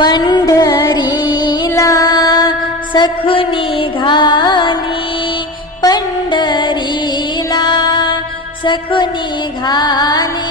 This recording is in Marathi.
पंढरीला सखुनी घाली पंढरीला सखुनी घाली.